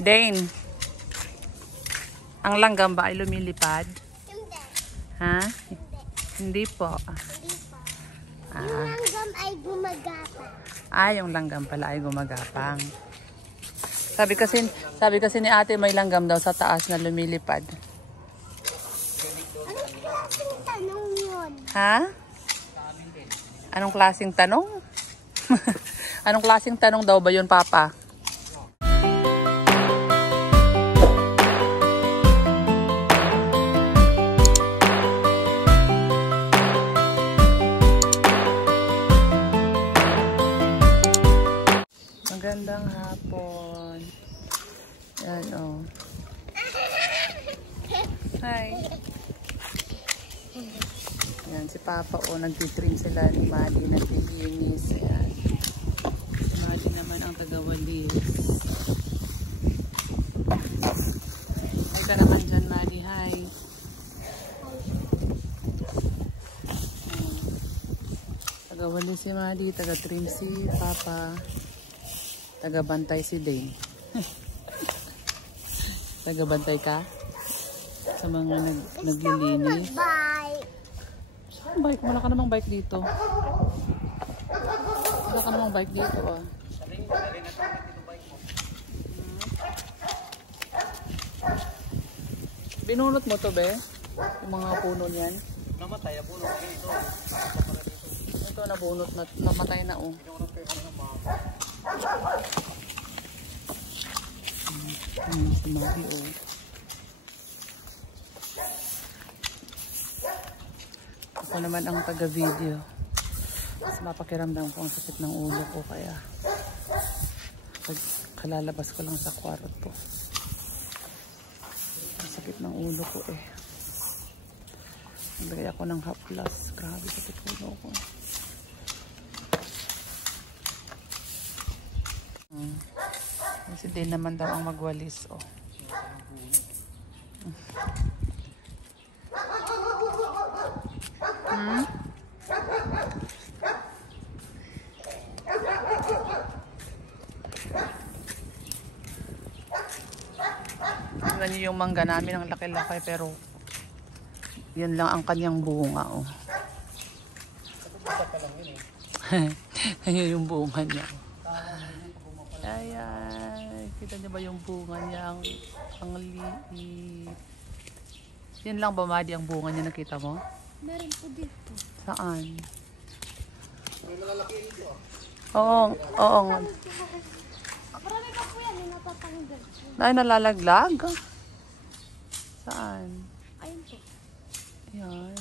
Dane, ang langgam ba ay lumilipad? Hindi. Ha? Hindi. Hindi po. Hindi po. Yung langgam ay gumagapang. Yung langgam pala ay gumagapang. Sabi kasi ni ate may langgam daw sa taas na lumilipad. Anong klaseng tanong yun? Ha? Anong klaseng tanong? Anong klaseng tanong daw ba yun, Papa? Magandang hapon. Yan, oh. Hi. Yan, si Papa, oh. Nagtitrim sila ni Madi. Naglilinis. Yan. Si Madi naman ang tagawalis. Hi ka naman dyan, Madi. Hi. Tagawalis si Madi. Taga-trim si Papa. Tagabantay si Dane. Tagabantay ka? Sa mga naglilinis. Bye. Saan bike? Wala ka namang bike dito. Wala ka namang bike dito, ah. Binunot mo to, be? Yung mga puno niyan. Namatay, puno ko dito. Ito, nabunot na. Namatay na, oh. Si Madi, oh. Ako naman ang taga-video. Mas mapakiramdam ko ang sakit ng ulo ko, kaya pag kalalabas ko lang sa kwarto. Ang sakit ng ulo ko, eh. Naglagay ako ng haplas. Grabe sakit ng ulo ko. Kasi din naman daw ang magwalis, oh. Tingnan niyo yung mangga namin, ang laki-laki, pero yan lang ang kanyang bunga, oh. Ayun yung bunga niya. Ayan. Kita niyo ba yung bunga niya? Ang liit. Yan lang ba, Madi, ang bunga niya? Nakita mo? Meron po dito. Saan? May malalaki dito. Oo. Oo. Marami pa po yan. Yung napapanggal. Ay, nalalaglag? Saan? Ayun po. Yan.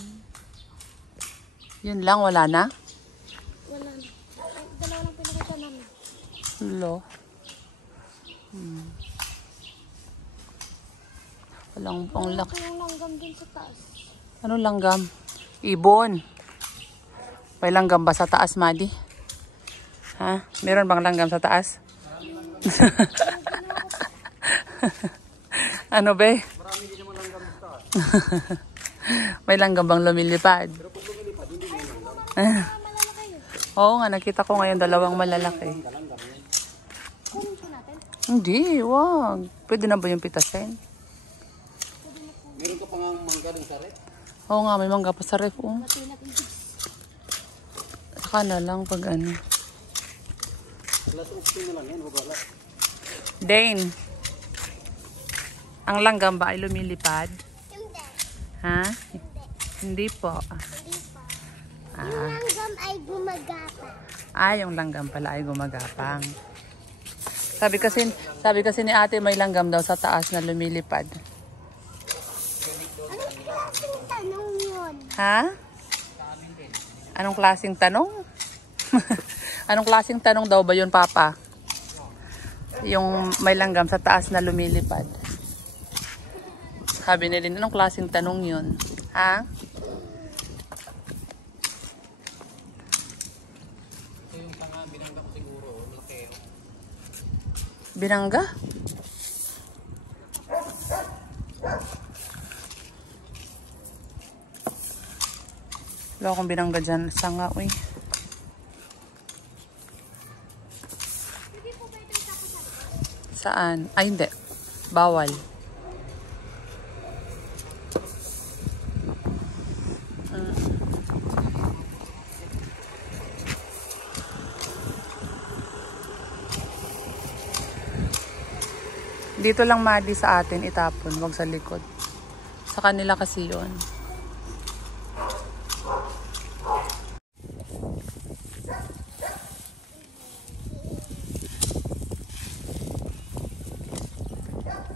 Yun lang, wala na? Wala na. Ay, dalawa lang pinakita namin. Lo. Walang pang laki. Yung langgam din sa taas. Ano langgam? Ibon. May langgam ba sa taas, Madi? Ha? Meron bang langgam sa taas? Ano, be? Marami din naman langgam sa taas. May langgam bang lumilipad? Pero pag lumilipad, hindi may langgam. Malalaki yun. Oo nga, nakita ko ngayon dalawang malalaki. Kunin po natin. Hindi, wag. Pwede na ba yung pitasin? Meron ka pang mangga rin sa rep? Oo nga, may mangga pa sa ref. Oh. Pati natin dito. Saka na lang pag ano. Alas 8 na lang yan, wala. Dane, ang langgam ba ay lumilipad? Hindi. Ha? Hindi po. Hindi po. Yung langgam ay gumagapang. Yung langgam pala ay gumagapang. Sabi kasi ni ate may langgam daw sa taas na lumilipad. Anong klaseng tanong yun? Ha? Anong klaseng tanong? Anong klaseng tanong daw ba yun, Papa? Yung may langgam sa taas na lumilipad. Sabi nila, anong klaseng tanong yun? Ha? Ito yung tanga, binangga ko siguro, laki. Binangga? Wala akong binangga dyan. Sanga, uy. Saan? Ay, hindi. Bawal. Dito lang Madi sa atin itapon, wag sa likod. Sa kanila kasi yun.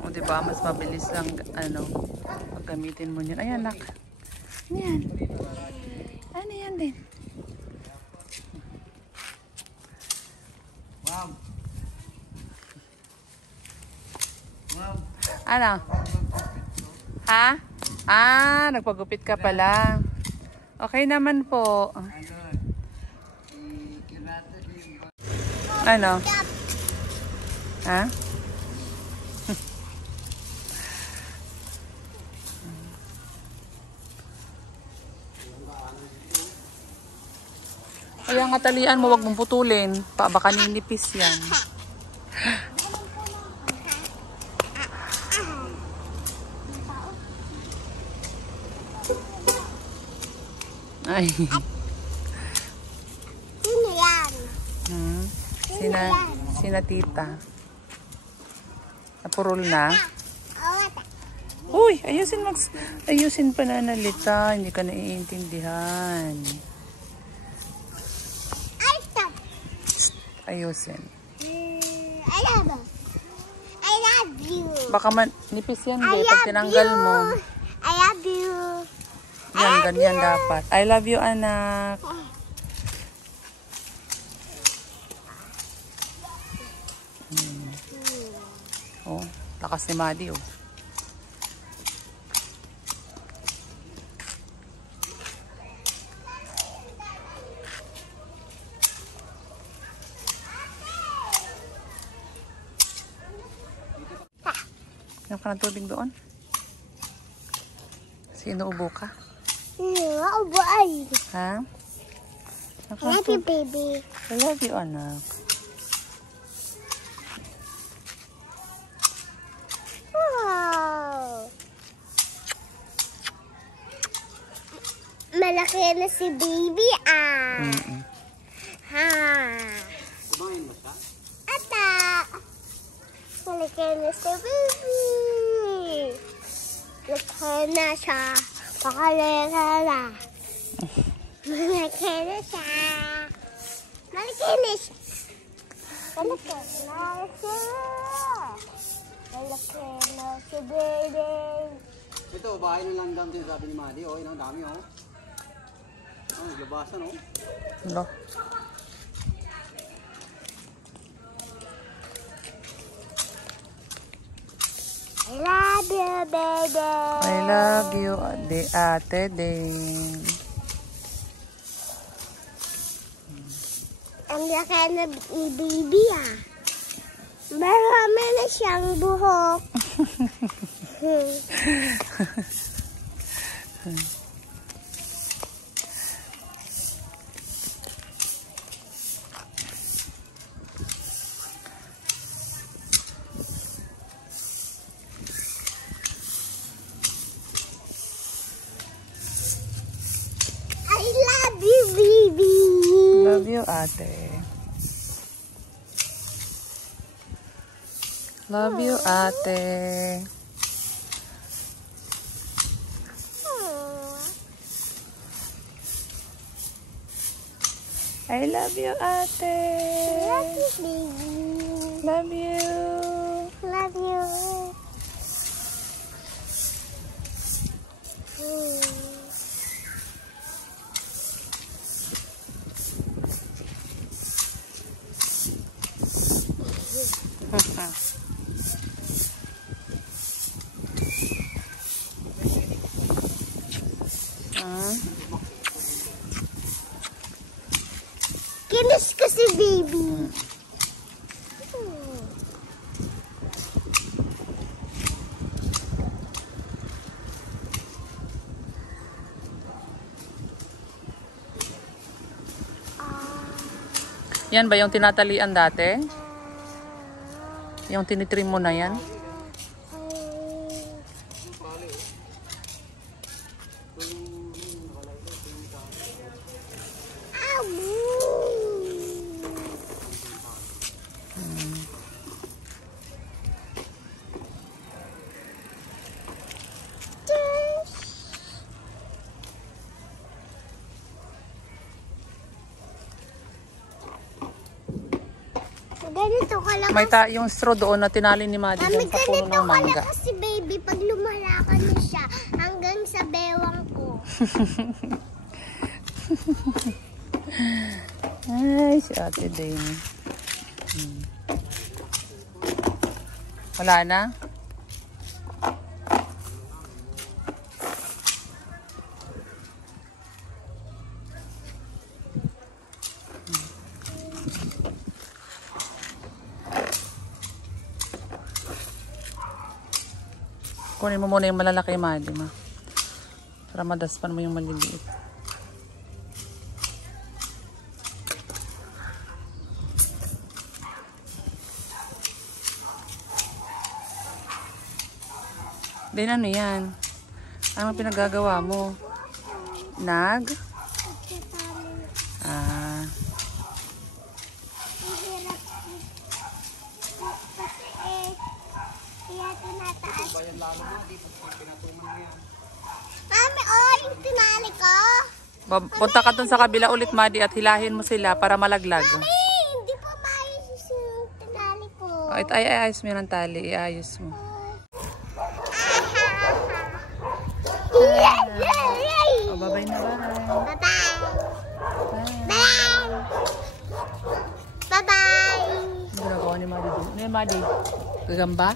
O diba, mas mabilis lang pag gamitin mo yun. Ayan nak. Ano yan? Ano yan din? Wow. Wow. Ano? Ha? Ah, nagpagupit ka pala. Okay naman po. Ano? Ha? Kaya nga talian mo, wag mong putulin. Baka ninipis yan. Ay. Sino yan? Sina tita. Napurol na. Oh, Uy, ayusin pananalita. Hindi ka naiintindihan. ay, stop. Ayusin. I love you. Baka nipis yan, I be. Pag love tinanggal you. mo. I love you. Yan, ganyan dapat. I love you, anak. Oh, takas ni Madi, oh. Yan ka ng tubig doon. Sinuubo ka? Ubo ay. Ha? I love you, baby. I love you, anak. Wow. Malaki na si baby, ah. Ha. Kumain mo siya? Ata. Malaki na si baby. Malaki na siya. Pakalera na. Malaki na siya. Malaki na siya. Malaki na siya. Malaki na si baby. Ito, bahay ng langgam din sabi ni Madi. Oh, ang dami oh. Oh, naglabasan oh. Hello? I love you, baby. I love you, ate din. Ang laki na ni baby, ah. Marami na siyang buhok. I love you, baby. Love you, ate. Love you, ate. I love you, ate. Love you, baby. Love you. Love you. Kinis ko si baby. Yan ba yung tinatalian dati? Yung tinitrim mo na yan. Ganito ka lang. May yung straw doon na tinali ni Maddie dyan sa puno ng mangga. Kasi baby, pag lumalakan na siya, hanggang sa bewang ko. Ay, si Ate Dane. Wala na? Kunin mo muna yung malalaki, Maddie, ma. Para madaspan mo yung maliliit. Then ano yan? Anong pinagagawa mo? Nag? Ah. Mami, oh, yung tinali ko. Punta ka dun sa kabila ulit, Maddie, at hilahin mo sila para malaglag. Mami, hindi pa maayos yung tinali ko. Ay, ayos mo yun ang tali. Iayos mo. O, bye-bye na ba? Bye-bye. Bye. Bye-bye. Ano ginagawa ni Maddie dun? Ano yung Maddie? Gagamba?